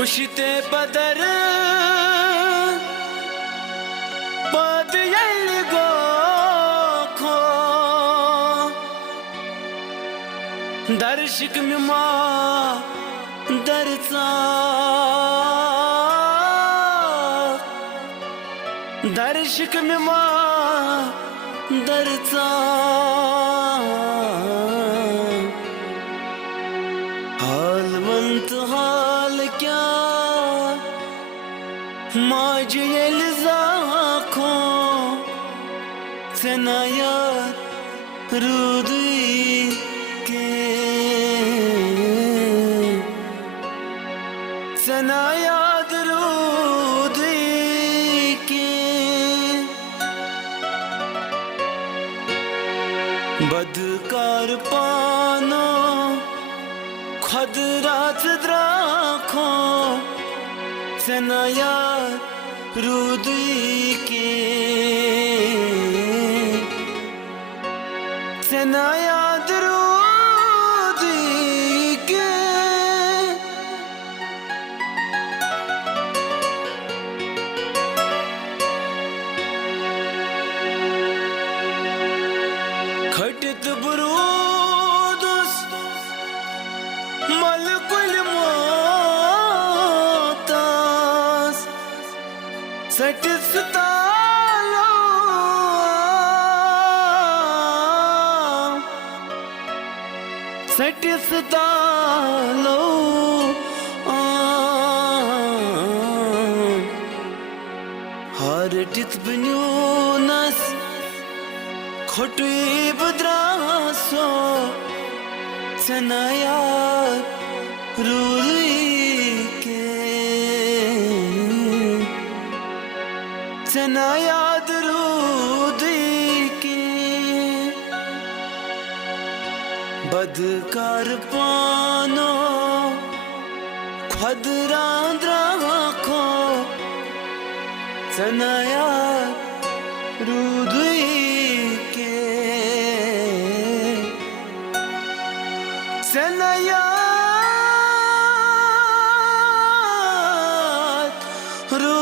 उशिते बदर पद गो खो दर्शक मिमा दरचा दर्शक मिमा दरचा हालवंत हाल क्या माज येल जाखो सेनाया रुदी के सेनाया रुदी के बदकार पानो खुद रात द्राखो सेनाया रुदी के सेनाया रुदी के खटित बुरूदुस मलकुल मोतास सटिस तालो सटिस तालो हारटित बन्यूनस खोटुई बद्रासो सेनाया रुदी के सेनाया रुदी के बदकार पानो खुद राखो सेनाया रुदी सेनाया रू